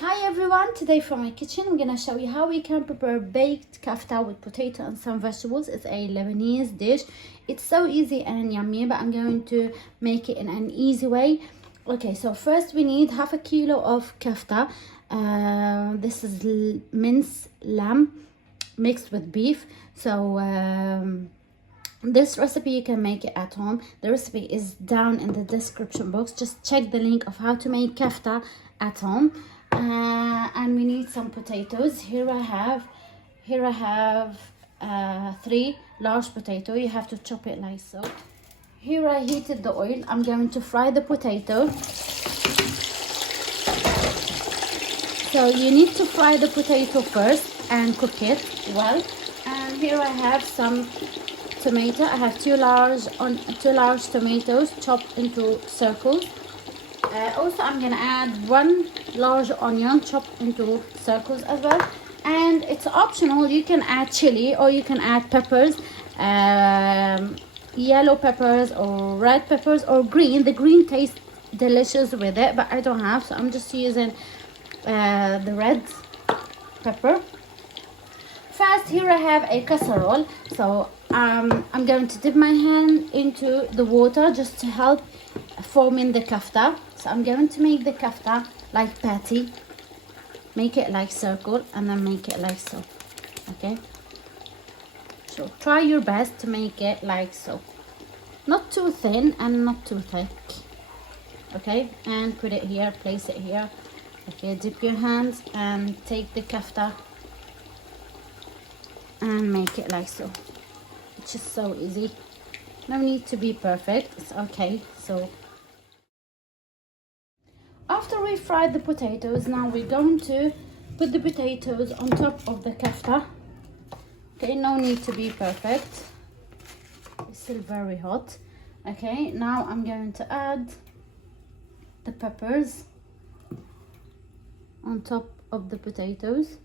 Hi everyone, today from my kitchen I'm gonna show you how we can prepare baked kafta with potato and some vegetables. It's a Lebanese dish. It's so easy and yummy, but I'm going to make it in an easy way. Okay, so first we need half a kilo of kafta. This is minced lamb mixed with beef. This recipe you can make it at home. The recipe is down in the description box. Just check the link of how to make kafta at home. And we need some potatoes. Here I have 3 large potato. You have to chop it like so. Here I heated the oil. I'm going to fry the potato. So you need to fry the potato first and cook it well. And here I have some tomato. I have two large tomatoes chopped into circles. Also I'm gonna add 1 large onion chopped into circles as well, and it's optional. You can add chili or you can add peppers, yellow peppers or red peppers or green. The green tastes delicious with it, but I don't have, so I'm just using the red pepper. First, here I have a casserole, so I'm going to dip my hand into the water just to help forming the kafta. So I'm going to make the kafta like patty, make it like circle, and then make it like so. Okay, so try your best to make it like so, not too thin and not too thick. Okay, and put it here, place it here. Okay, dip your hands and take the kafta and make it like so. It's just so easy, no need to be perfect, it's okay. So after we fried the potatoes, now we're going to put the potatoes on top of the kafta. Okay, no need to be perfect, it's still very hot. Okay, now I'm going to add the peppers on top of the potatoes.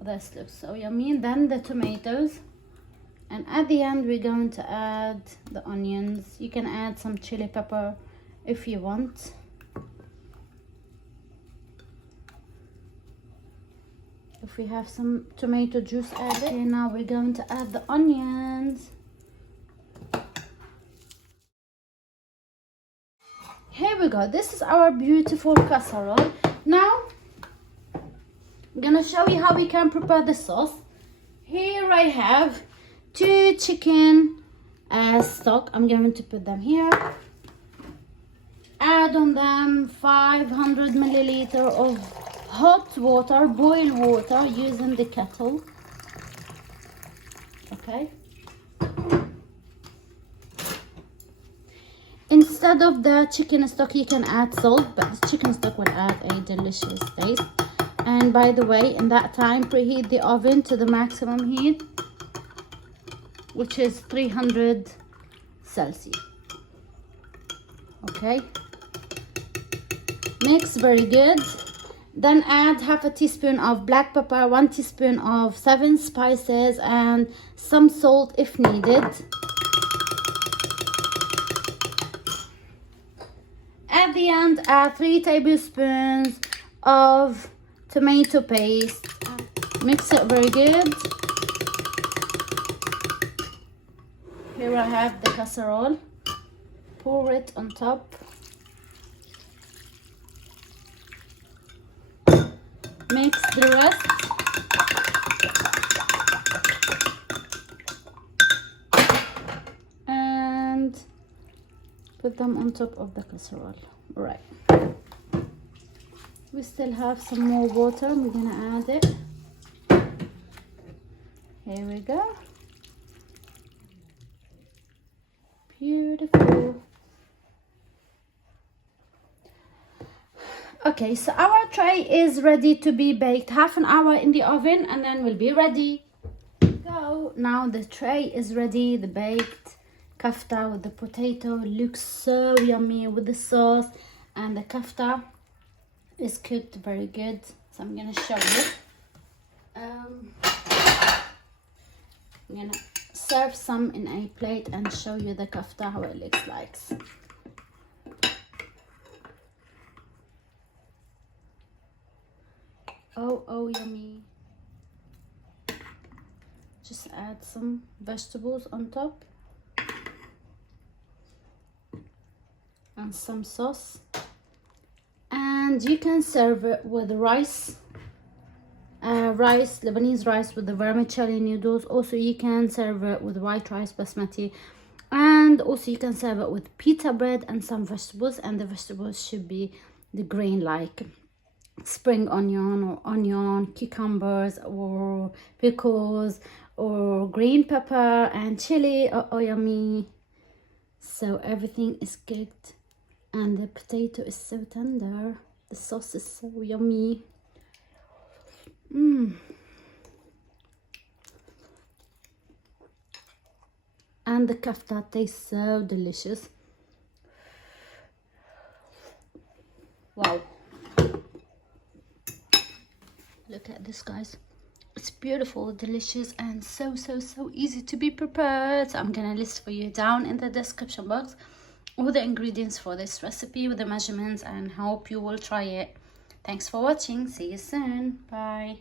This looks so yummy. Then the tomatoes, and at the end we're going to add the onions. You can add some chili pepper if you want. If we have some tomato juice added. Okay, now we're going to add the onions. Here we go, this is our beautiful casserole. Now I'm gonna show you how we can prepare the sauce. Here I have 2 chicken stock. I'm going to put them here. Add on them 500 milliliter of hot water, boiled water, using the kettle. Okay. Instead of the chicken stock, you can add salt, but the chicken stock will add a delicious taste. And by the way, in that time, preheat the oven to the maximum heat, which is 300 Celsius. Okay. Mix very good. Then add half a teaspoon of black pepper, 1 teaspoon of 7 spices, and some salt if needed. At the end, add 3 tablespoons of tomato paste. Mix it very good. Here I have the casserole. Pour it on top. Mix the rest. And put them on top of the casserole. Right. We still have some more water. We're gonna add it. Here we go. Beautiful. Okay, so our tray is ready to be baked. Half an hour in the oven and then we'll be ready. Go. Now the tray is ready. The baked kafta with the potato looks so yummy with the sauce, and the kafta is cooked very good. So I'm gonna show you. I'm gonna serve some in a plate and show you the kafta, how it looks like. Oh, yummy. Just add some vegetables on top and some sauce, and you can serve it with rice, Lebanese rice with the vermicelli noodles. Also you can serve it with white rice basmati, and also you can serve it with pita bread and some vegetables, and the vegetables should be the green, like spring onion or onion, cucumbers or pickles or green pepper and chili. Oh, yummy. So everything is cooked and the potato is so tender, the sauce is so yummy. And the kafta tastes so delicious. Wow, look at this, guys. It's beautiful, delicious, and so easy to be prepared. So I'm gonna list for you down in the description box all the ingredients for this recipe with the measurements, and hope you will try it. Thanks for watching. See you soon. Bye.